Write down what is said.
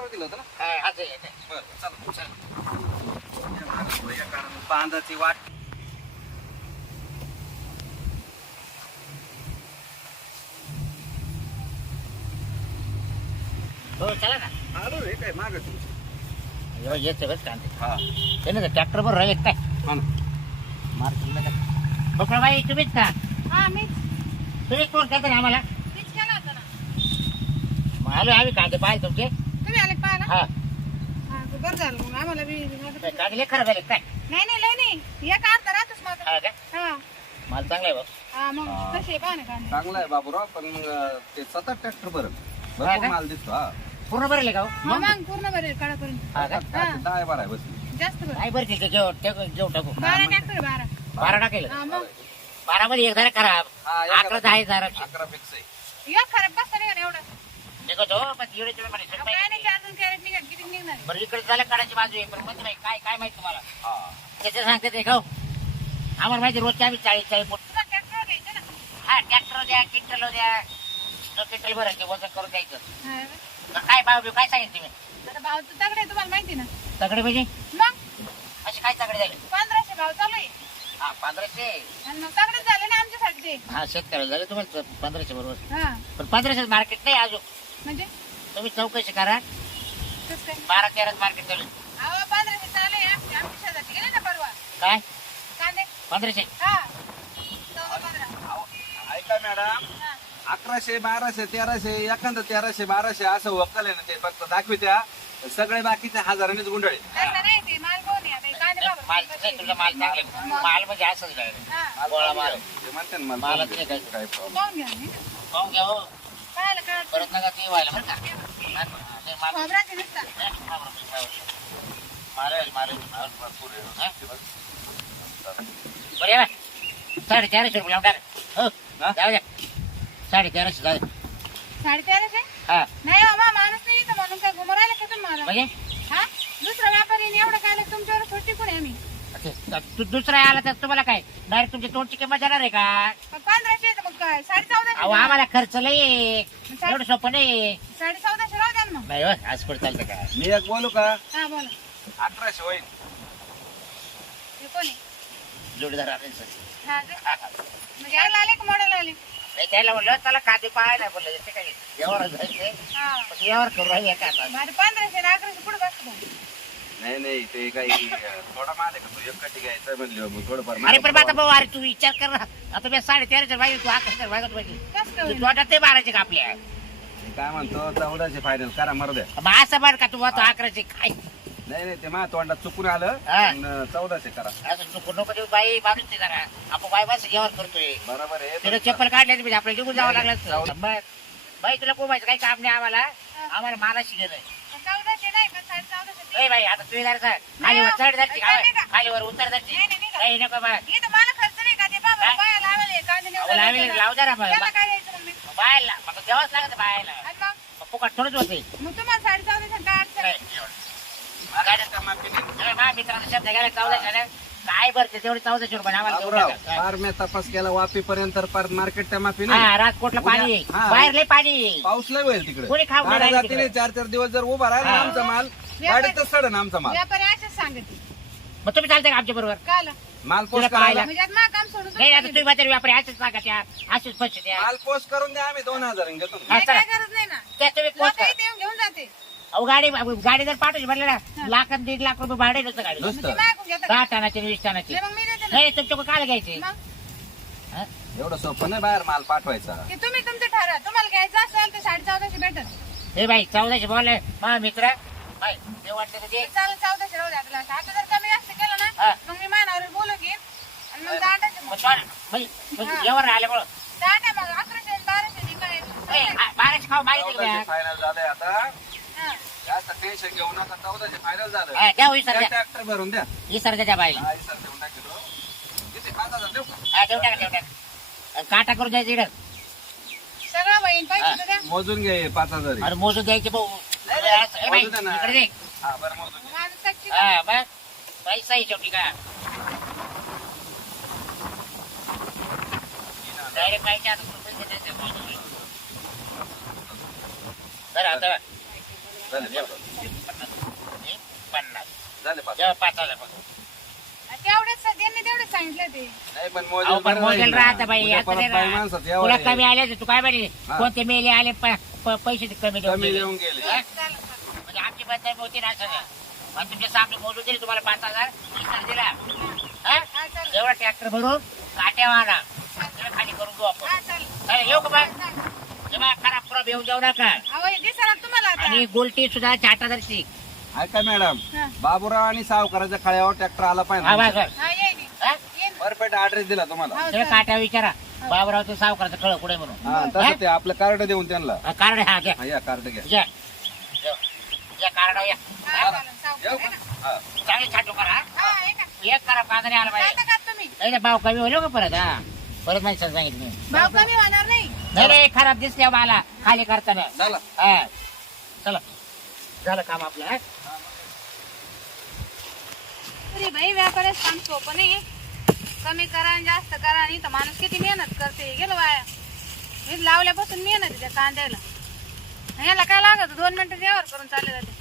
परवा दिलं होतं ना. काय आज आहे काय? बरं चला कारण बांधाची वाट. हो चला ना. आलो रे काय माग जेव्हा येते बस कांदे हा ते ना ट्रॅक्टर बरोबर राहिले काय हा ना. मार्केटला बकळबाई तुम्हीच का हा मीच तुम्हीच फोन करता ना आम्हाला मीच केला होता ना. मग आलो आम्ही कांदे पाहिले तुमचे तुम्ही आले पाहा ना. हा हा बरं झालं मग आम्हाला बी काय कांदे लय खराब झाले काय नाही नाही लय नाही एक अर्धा राहतोच माझा. हा काय हा माल चांगला आहे भाऊ हा मग कसे पाहा ना कांदे. चांगला आहे बाबूराव पण मग ते 7 ट्रॅक्टर बरं हा भरपूर का? माल दिसतो. हा पूर्ण भरले का हो? हा मग पूर्ण बरे काळापर्यंत हा का? दहा बारा आहे बस. जास्त बरं. नाही बरं ठीक आहे जेव टाकू 12 ट्रॅक्टर 12. 12 टाकेल हा मग 12 मध्ये एक जरा खराब हा, एक 11 आहे जरा 11 फिक्स आहे. एक खराब बसता नाही का एवढं. निघतो पण एवढे तुम्ही म्हणे अहो, काय नाही 4 कॅरेट निघत किती निघणार आहे? बरं इकडे झालं काढायची बाजू आहे पण मध्ये काय काय माहिती तुम्हाला हा त्याचं सांगते ते खाऊ आम्हाला माहिती रोजच्या आम्ही 40 फूट तुला ट्रॅक्टर घ्यायचं ना. हा ट्रॅक्टर द्या किंटल द्या जो किंटल भरायचं ते वजन करून द्यायचं हा. तर काय भाव बिव काय सांगितलं तुम्ही आता भाव तर तगडे तुम्हाला माहिती ना. तगडे म्हणजे मग असे काय तगडे झाले 1500 भाव चालू आहे. हा 1500 आणि मग तगडेच झाले ना आमच्यासाठी ते. हा शेतकऱ्याला झाले तुम्हाला 1500 बरोबर हा पण 1500 मार्केट नाही अजून म्हणजे तुम्ही चौकशी करा कसं काय? 12-13 मार्केट चालू आहे. अहो 1500 चालू आहे. आमच्या शेजारची गेले ना परवा काय कांदे. 1500 हा 14-15. अहो, ऐका मॅडम हा 1100 1200 1300 एखादं 1300 1200 असं वक्कल आहे ना ते फक्त दाखवित्या सगळे बाकीचे हजारांनीच गुंडळे. तसं नाही ते माल कोण आहे आता हे कांदे नाही, बाबा माल नाही तुझा माल चांगले माल म्हणजे असंच आहे. हा गोळा माल ते म्हणते ना मला मालच नाही काय काय पाहून घ्या नाही. पाहून घ्या हो पाहायला कळत परत नका ते व्हायला बरं का नाही, माल खोबऱ्याचे नुसता. बरं 450 रुपये लावून टाक हो हा? जाऊ द्या 450 जाऊ द्या 1350. हा नाही हो मा माणूस नाही इथं म्हणून काय घुमू राहिलं का तुम्ही मला. म्हणजे हा दुसरा व्यापारी एवढं काय तुमच्यावर सुट्टी कोणी आम्ही दुसरा आला तर तुम्हाला काय डायरेक्ट तुमची तोंडची किंमत जाणार आहे का 1500 तर मग काय 1450. अहो आम्हाला खर्च लय आहे. एवढं सोपं नाही 1450 राहू द्या ना मग. नाही हो आज कुठं चालतं का मी एक बोलू का हा बोला 1800 होईल. हे कोणी जोडीदार आले सर हा का? म्हणजे यायला आले का मोडायला आले. नाही त्याला म्हणलं त्याला खाते पाहायला बोललं ते काय एवढं जायचंय हा यावर करू राहिले का आता भारी 1500 आणि 1100 पुढे बसतो. नाही नाही ते काही थोडा माल आहे का तू एकटी घ्यायचं म्हणलं मग थोडंफार अरे पण आता भाऊ अरे तू विचार कर ना आता मी 13.5 वागे तू 11 वागत पाहिजे कसं काय होईल? तू आता ते 12चे का आपल्या मी काय म्हणतो 1400 फायनल करा मारू द्या. मग असं बरं का तू आता 11चे काय नाही नाही ते माझ्या तोंडात चुकून आलं हा. पण 1400 करा. असं चुकू नको देऊ बाई बाबूच ते जरा आपण बाई बस यावर करतोय बरोबर आहे तिला चप्पल काढली म्हणजे आपल्याला निघून जावं लागलं मग बाई तुला कोमायचं काही काम नाही आम्हाला मालाशी गेलंय 1400 नाही का 1450. ए बाई आता तुम्ही जरा खालीवर चढ जायची खालीवर उतर जायची नाही, नाही, काही नको बा इथं मला खर्च नाही का ते बाबा काय? बाया लावले कांदे अहो, लावेल, लावू द्या ना मग. त्याला काय द्यायचं मग मी? बायला मग द्यावंच लागत बायला आणि मग फुकट थोडंच होते मग तुम्हाला 1450 काय अडचण नाही, आहे? गाड्याचा मापी नाही. अरे माझ्या मित्राचा शब्द गेला 1400 काय भरते तेवढे 1400 रुपये आम्हाला देऊ बाबूराव, नका. फार मी तपास केला वापीपर्यंत पर मार्केटच्या मापी नाही. हा राजकोटला पाणी आहे. हा. बाहेर लय पाणी आहे. पाऊस लय होईल तिकडे. कोणी खाऊ नाही गाड्या राहिली जातील तिकडे. 4-4 दिवस जर उभा राहिला हा. आमचा माल गाडीतच सडन आमचा माल. व्यापारी असेच सांगते मग तुम्ही चालता का आमच्या बरोबर काल माल तुला पोस्ट करायला पाहायला. म्हणजे आता माझं काम सोडून नाही आता तुम्ही तुम्ही म्हातारे व्यापारी असेच सांगा त्या असेच पैसे द्या माल पोस्ट करून द्या आम्ही 2000 घेतो. हा, नाही, चला. काय गरज नाही ना. त्या तुम्ही लोकं पोस्ट करा. इथे येऊन घेऊन जाते. अहो गाडी जर पाठवली म्हणलं ना लाख आणि 1.5 लाख रुपये भाडे नसतं गाडी नुसतं. ते मागून घेतात. 10 टनाचे 20 टनाचे नाही, मग मी देते ना. नाही तुमच्याकडे काय घ्यायचे मग हा? एवढं सोपं नाही बाहेर माल पाठवायचा. ते तुम्ही तुमचं ठरवा. तुम्हाला घ्यायचं असेल तर 1450 भेटल. हे बाई 1400 बोलले मा मित्र बाई ते वाटतं तर दे चालेल 1400 राहू द्या आपल्याला. आता जर कमी जास्त केलं हा. ना मग मी मानावर बोलून घेईन आणि मग दांडायचं मग मग. sorry. म्हणजे एवढं राहिल्यामुळं दांडा मग 1100 आणि 1200 नी काय? ए, 1200 खाऊ माहिती का फायनल झालंय आता. हा. जास्त टेन्शन घेऊ नका. 1400 फायनल झालं. हा, द्या विसर द्या ट्रॅक्टर भरून द्या. विसर द्या त्या बाईला हा, सर देऊन टाकतो. किती 5000 देऊ का? हा देऊ टाका आणि काटा करून द्यायचं इकडं सगळं होईन पैसे तर द्या. मोजून घे 5000. आणि मोजून द्यायचे भाऊ नाही, नाही, ए बाई, मोजू दे ना. इकडे दे हा बरं मोजून घे. माझं सक्ती. हा बस पैसा आहे शेवटी का डायरेक्ट पाहिजे आता पैसे द्यायचे मोजून. बरं आता झाले 50 झाले 5. जेव्हा 5,000 बघ. तेवढेच त्यांनी तेवढेच सांगितलं ते. नाही पण अहो, पण मोजेल राहतं बाई, उद्या आता परत नाही बाई राहत. माणसात तुला यावं कमी आले तू काय म्हणे हा. कोणते मेले आले पैसे कमी देऊन कमी गेले. देऊन गेले. हा? चालेल. म्हणजे आमची बदनामी होती ना सगळं पण तुमच्या सामने मोजून दिले तुम्हाला 5,000 इसर दिला हा? हा, चालेल. एवढा ट्रॅक्टर भरून काट्या आणा त्याला खाली करून देऊ आपण हा, चालेल. चालेल, येऊ का बा चालेल. जेव्हा खराब पुरा येऊन जाऊ नका अहो, हे दिसेना तुम्हाला आता. आणि गोलटी सुद्धा 8,000ची ऐका मॅडम हा. बाबूराव आणि सावकाराच्या खाळ्यावर ट्रॅक्टर आला हा पाहिजे बा हा, येईन. हा? येईन. परफेक्ट ऍड्रेस दिला तुम्हाला हो, त्याला चालेल. काट्या विचारा बाबराव ते सावकाराचं कळ कुठे म्हणून हा तसं ते आपलं कार्ड देऊन त्यांना कार्ड हा घ्या हा, या कार्ड घ्या घ्या या कार्ड या हा, चालेल. सावकार येऊ आहे का? ना? हा. चांगली छाटू करा हा? हा, आहे का? एक करा कांदा नाही आला पाहिजे जाता का तुम्ही? नाही ना भाव कमी होईल का परत हा परत नाही सांगितलं मी. भाव कमी होणार नाही. नाही नाही खराब दिसल्या मला खाली करताना चला हा चला झालं काम आपलं हा? अरे भाई व्यापारच काम सोपं नाही. कमी करा आणि जास्त करा आणि इथं माणूस किती मेहनत करते गेलो वाया. मी लावल्यापासून मेहनत आहे त्या कांद्याला. याला काय लागत 2 मिनिटं जेवण करून चालले जाते.